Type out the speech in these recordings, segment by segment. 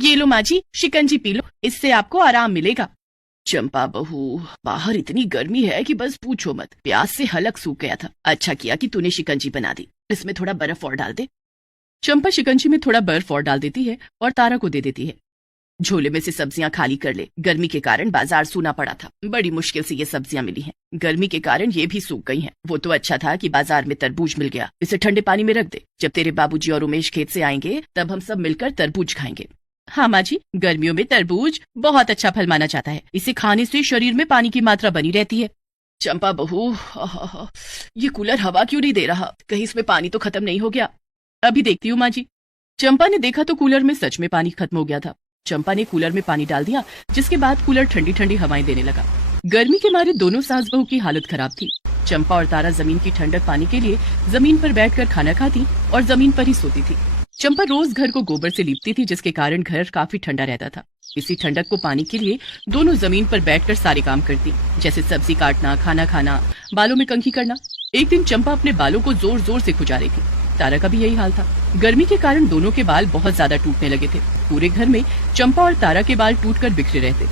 ये लो माँ जी, शिकंजी P low, इससे आपको आराम मिलेगा। चंपा बहू, बाहर इतनी गर्मी है कि बस पूछो मत, प्यास से हलक सूख गया था। अच्छा किया कि तूने शिकंजी बना दी, इसमें थोड़ा बर्फ और डाल दे। चंपा शिकंजी में थोड़ा बर्फ और डाल देती है और तारा को दे देती है। झोले में से सब्जियां खाली कर ले, गर्मी के कारण बाजार सूना पड़ा था, बड़ी मुश्किल से ये सब्जियां मिली हैं। गर्मी के कारण ये भी सूख गई हैं। वो तो अच्छा था कि बाजार में तरबूज मिल गया, इसे ठंडे पानी में रख दे, जब तेरे बाबूजी और उमेश खेत से आएंगे तब हम सब मिलकर तरबूज खाएंगे। हाँ माँ जी, गर्मियों में तरबूज बहुत अच्छा फल माना जाता है, इसे खाने से शरीर में पानी की मात्रा बनी रहती है। चंपा बहू, ये कूलर हवा क्यों नहीं दे रहा, कहीं इसमें पानी तो खत्म नहीं हो गया। अभी देखती हूँ माँ जी। चंपा ने देखा तो कूलर में सच में पानी खत्म हो गया था। चंपा ने कूलर में पानी डाल दिया, जिसके बाद कूलर ठंडी ठंडी हवाएं देने लगा। गर्मी के मारे दोनों सास बहू की हालत खराब थी। चंपा और तारा जमीन की ठंडक पाने के लिए जमीन पर बैठकर खाना खाती और जमीन पर ही सोती थी। चंपा रोज घर को गोबर से लीपती थी, जिसके कारण घर काफी ठंडा रहता था। इसी ठंडक को पाने के लिए दोनों जमीन पर बैठकर सारे काम करती, जैसे सब्जी काटना, खाना खाना, बालों में कंघी करना। एक दिन चंपा अपने बालों को जोर जोर से खुजा रही थी। तारा का भी यही हाल था। गर्मी के कारण दोनों के बाल बहुत ज्यादा टूटने लगे थे। पूरे घर में चंपा और तारा के बाल टूटकर बिखरे रहते।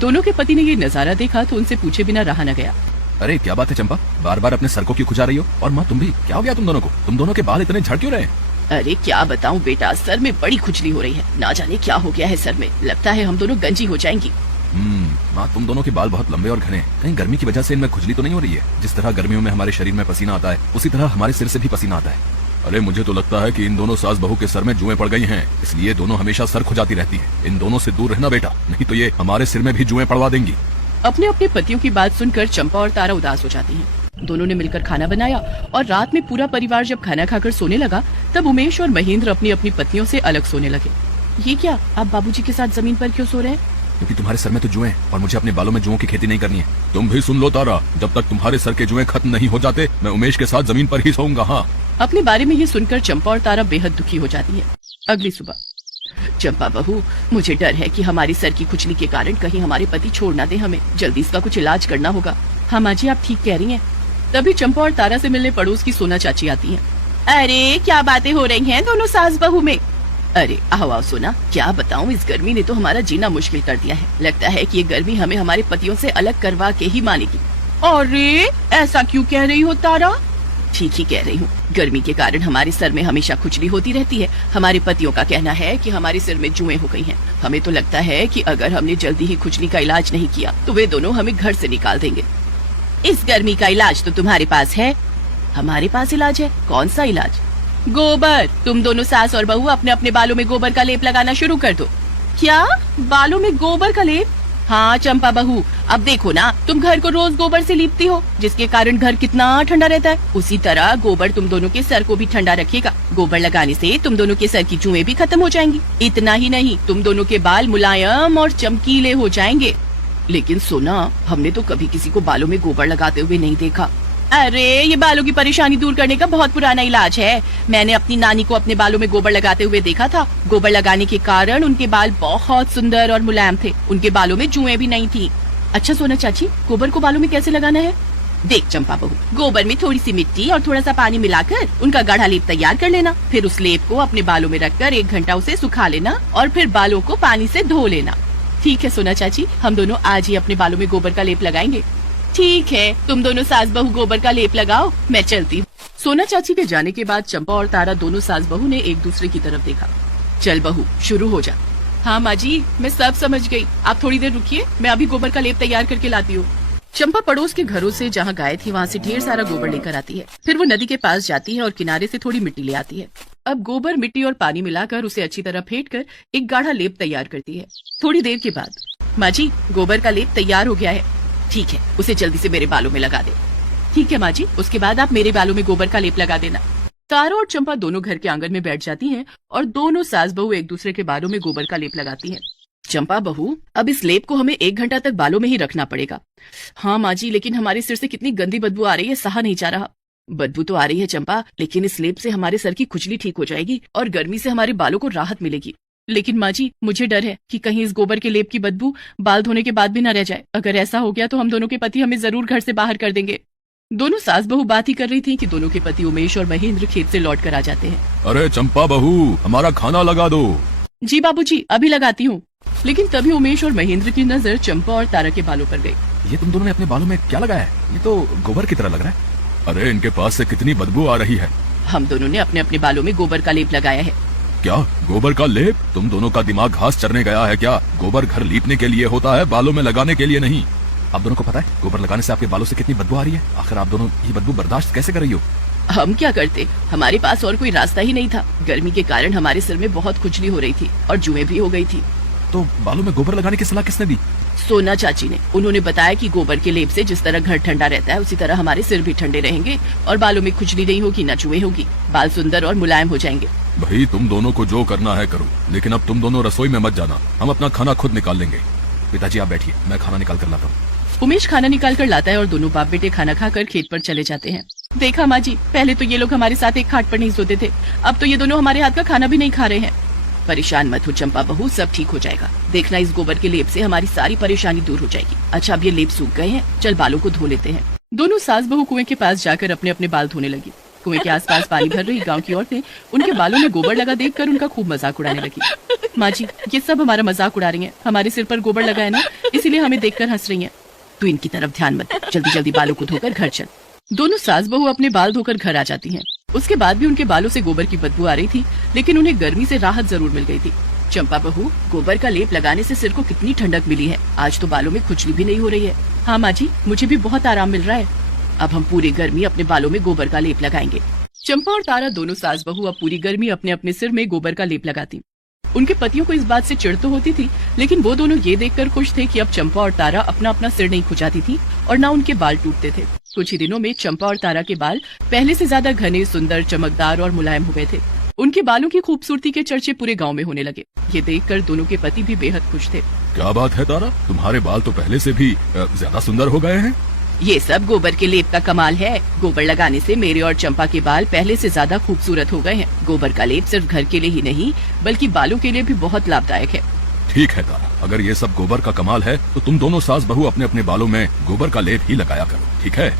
दोनों के पति ने ये नजारा देखा तो उनसे पूछे बिना रहा न गया। अरे क्या बात है चंपा, बार बार अपने सर को क्यों खुजा रही हो? और माँ तुम भी, क्या हो गया तुम दोनों को? तुम दोनों के बाल इतने झड़ क्यों रहे? अरे क्या बताऊं बेटा, सर में बड़ी खुजली हो रही है, ना जाने क्या हो गया है सर में, लगता है हम दोनों गंजी हो जाएंगी। माँ तुम दोनों के बाल बहुत लंबे और घने, कहीं गर्मी की वजह से इनमें खुजली तो नहीं हो रही है? जिस तरह गर्मियों में हमारे शरीर में पसीना आता है, उसी तरह हमारे सिर से भी पसीना आता है। अरे मुझे तो लगता है कि इन दोनों सास बहू के सर में जुएं पड़ गई हैं, इसलिए दोनों हमेशा सर खुजाती रहती है। इन दोनों से दूर रहना बेटा, नहीं तो ये हमारे सिर में भी जुएं पड़वा देंगी। अपने अपने पतियों की बात सुनकर चंपा और तारा उदास हो जाती हैं। दोनों ने मिलकर खाना बनाया और रात में पूरा परिवार जब खाना खाकर सोने लगा तब उमेश और महेंद्र अपनी अपनी पत्नियों से अलग सोने लगे। ये क्या, आप बाबूजी के साथ जमीन पर क्यों सो रहे हैं? क्योंकि तुम्हारे सर में तो जुएं और मुझे अपने बालों में जुओं की खेती नहीं करनी है। तुम भी सुन लो तारा, जब तक तुम्हारे सर के जुएं खत्म नहीं हो जाते मैं उमेश के साथ जमीन पर ही सोऊंगा। हाँ। अपने बारे में ये सुनकर चंपा और तारा बेहद दुखी हो जाती है। अगली सुबह, चंपा बहू, मुझे डर है कि हमारी सर की खुजली के कारण कहीं हमारे पति छोड़ ना दे, हमें जल्दी इसका कुछ इलाज करना होगा। हाँ माँ जी, आप ठीक कह रही हैं। तभी चंपा और तारा से मिलने पड़ोस की सोना चाची आती हैं। अरे क्या बातें हो रही हैं दोनों सास बहू में? अरे आओ आओ सोना, क्या बताऊं, इस गर्मी ने तो हमारा जीना मुश्किल कर दिया है। लगता है कि ये गर्मी हमें हमारे पतियों से अलग करवा के ही मानेगी। अरे ऐसा क्यों कह रही हो तारा? ठीक ही कह रही हूँ, गर्मी के कारण हमारे सर में हमेशा खुजली होती रहती है। हमारे पतियों का कहना है कि हमारे सिर में जुएं हो गई हैं। हमें तो लगता है कि अगर हमने जल्दी ही खुजली का इलाज नहीं किया तो वे दोनों हमें घर से निकाल देंगे। इस गर्मी का इलाज तो तुम्हारे पास है। हमारे पास इलाज है? कौन सा इलाज? गोबर। तुम दोनों सास और बहू अपने अपने बालों में गोबर का लेप लगाना शुरू कर दो। क्या, बालों में गोबर का लेप? हाँ चंपा बहू, अब देखो ना, तुम घर को रोज गोबर से लीपती हो, जिसके कारण घर कितना ठंडा रहता है। उसी तरह गोबर तुम दोनों के सर को भी ठंडा रखेगा। गोबर लगाने से तुम दोनों के सर की जुएं भी खत्म हो जाएंगी। इतना ही नहीं, तुम दोनों के बाल मुलायम और चमकीले हो जाएंगे। लेकिन सोना, हमने तो कभी किसी को बालों में गोबर लगाते हुए नहीं देखा। अरे ये बालों की परेशानी दूर करने का बहुत पुराना इलाज है। मैंने अपनी नानी को अपने बालों में गोबर लगाते हुए देखा था। गोबर लगाने के कारण उनके बाल बहुत सुंदर और मुलायम थे, उनके बालों में जुएं भी नहीं थी। अच्छा सोना चाची, गोबर को बालों में कैसे लगाना है? देख चंपा बहू, गोबर में थोड़ी सी मिट्टी और थोड़ा सा पानी मिलाकर उनका गाढ़ा लेप तैयार कर लेना। फिर उस लेप को अपने बालों में रखकर 1 घंटा उसे सुखा लेना और फिर बालों को पानी से धो लेना। ठीक है सोना चाची, हम दोनों आज ही अपने बालों में गोबर का लेप लगाएंगे। ठीक है, तुम दोनों सास बहू गोबर का लेप लगाओ, मैं चलती हूँ। सोना चाची के जाने के बाद चंपा और तारा दोनों सास बहू ने एक दूसरे की तरफ देखा। चल बहू, शुरू हो जा। हाँ माँ जी, मैं सब समझ गई, आप थोड़ी देर रुकिए, मैं अभी गोबर का लेप तैयार करके लाती हूँ। चंपा पड़ोस के घरों से जहाँ गाय थी वहाँ से ढेर सारा गोबर लेकर आती है। फिर वो नदी के पास जाती है और किनारे से थोड़ी मिट्टी ले आती है। अब गोबर, मिट्टी और पानी मिलाकर उसे अच्छी तरह फेंट कर एक गाढ़ा लेप तैयार करती है। थोड़ी देर के बाद, माँ जी गोबर का लेप तैयार हो गया है। ठीक है, उसे जल्दी से मेरे बालों में लगा दे। ठीक है माँ जी, उसके बाद आप मेरे बालों में गोबर का लेप लगा देना। तारा और चंपा दोनों घर के आंगन में बैठ जाती हैं और दोनों सास बहू एक दूसरे के बालों में गोबर का लेप लगाती हैं। चंपा बहू, अब इस लेप को हमें 1 घंटा तक बालों में ही रखना पड़ेगा। हाँ माँ जी, लेकिन हमारे सिर से कितनी गंदी बदबू आ रही है, सहा नहीं जा रहा। बदबू तो आ रही है चंपा, लेकिन इस लेप से हमारे सर की खुजली ठीक हो जाएगी और गर्मी से हमारे बालों को राहत मिलेगी। लेकिन माँ जी, मुझे डर है कि कहीं इस गोबर के लेप की बदबू बाल धोने के बाद भी न रह जाए। अगर ऐसा हो गया तो हम दोनों के पति हमें जरूर घर से बाहर कर देंगे। दोनों सास बहू बात ही कर रही थी कि दोनों के पति उमेश और महेंद्र खेत से लौट कर आ जाते हैं। अरे चंपा बहू, हमारा खाना लगा दो। जी बाबूजी, अभी लगाती हूँ। लेकिन तभी उमेश और महेंद्र की नजर चंपा और तारा के बालों पर गई। ये तुम दोनों ने अपने बालों में क्या लगाया है? ये तो गोबर की तरह लग रहा है। अरे इनके पास से कितनी बदबू आ रही है। हम दोनों ने अपने अपने बालों में गोबर का लेप लगाया है। क्या गोबर का लेप? तुम दोनों का दिमाग घास चरने गया है क्या? गोबर घर लीपने के लिए होता है, बालों में लगाने के लिए नहीं। आप दोनों को पता है गोबर लगाने से आपके बालों से कितनी बदबू आ रही है? आखिर आप दोनों ये बदबू बर्दाश्त कैसे कर रही हो? हम क्या करते, हमारे पास और कोई रास्ता ही नहीं था। गर्मी के कारण हमारे सिर में बहुत खुजली हो रही थी और जुएं भी हो गई थी। तो बालों में गोबर लगाने की सलाह किसने दी? सोना चाची ने। उन्होंने बताया कि गोबर के लेप से जिस तरह घर ठंडा रहता है उसी तरह हमारे सिर भी ठंडे रहेंगे और बालों में खुजली नहीं होगी, न जुएं होगी, बाल सुंदर और मुलायम हो जाएंगे। भाई तुम दोनों को जो करना है करो, लेकिन अब तुम दोनों रसोई में मत जाना, हम अपना खाना खुद निकाल लेंगे। पिताजी आप बैठिए, मैं खाना निकाल कर लाता हूँ। उमेश खाना निकाल कर लाता है और दोनों बाप बेटे खाना खाकर खेत पर चले जाते हैं। देखा माँ जी, पहले तो ये लोग हमारे साथ एक खाट पर नहीं सोते थे, अब तो ये दोनों हमारे हाथ का खाना भी नहीं खा रहे हैं। परेशान मत हो चंपा बहू, सब ठीक हो जाएगा। देखना इस गोबर के लेप से हमारी सारी परेशानी दूर हो जाएगी। अच्छा अब ये लेप सूख गए हैं, चल बालों को धो लेते हैं। दोनों सास बहू कुएं के पास जाकर अपने अपने बाल धोने लगी। कुएं के आसपास पानी भर रही गांव की औरतें उनके बालों में गोबर लगा देखकर उनका खूब मजाक उड़ाने लगी। माँ जी, ये सब हमारा मजाक उड़ा रही हैं। हमारे सिर पर गोबर लगा है ना, इसीलिए हमें देखकर हंस रही हैं। तू इनकी तरफ ध्यान मत, जल्दी जल्दी बालों को धोकर घर चल। दोनों सास बहू अपने बाल धोकर घर आ जाती हैं। उसके बाद भी उनके बालों से गोबर की बदबू आ रही थी, लेकिन उन्हें गर्मी से राहत जरूर मिल गई थी। चंपा बहू, गोबर का लेप लगाने से सिर को कितनी ठंडक मिली है। आज तो बालों में खुजली भी नहीं हो रही है। हाँ माँ जी, मुझे भी बहुत आराम मिल रहा है। अब हम पूरी गर्मी अपने बालों में गोबर का लेप लगाएंगे। चंपा और तारा दोनों सास बहू अब पूरी गर्मी अपने अपने सिर में गोबर का लेप लगाती। उनके पतियों को इस बात से चिढ़ तो होती थी, लेकिन वो दोनों ये देखकर खुश थे कि अब चंपा और तारा अपना अपना सिर नहीं खुजाती थी और न उनके बाल टूटते थे। कुछ ही दिनों में चंपा और तारा के बाल पहले से ज्यादा घने, सुंदर, चमकदार और मुलायम हो गए थे। उनके बालों की खूबसूरती के चर्चे पूरे गांव में होने लगे। ये देखकर दोनों के पति भी बेहद खुश थे। क्या बात है तारा, तुम्हारे बाल तो पहले से भी ज्यादा सुंदर हो गए हैं। ये सब गोबर के लेप का कमाल है। गोबर लगाने से मेरे और चंपा के बाल पहले से ज्यादा खूबसूरत हो गए हैं। गोबर का लेप सिर्फ घर के लिए ही नहीं बल्कि बालों के लिए भी बहुत लाभदायक है। ठीक है तारा, अगर ये सब गोबर का कमाल है तो तुम दोनों सास बहू अपने अपने बालों में गोबर का लेप ही लगाया करो, ठीक है?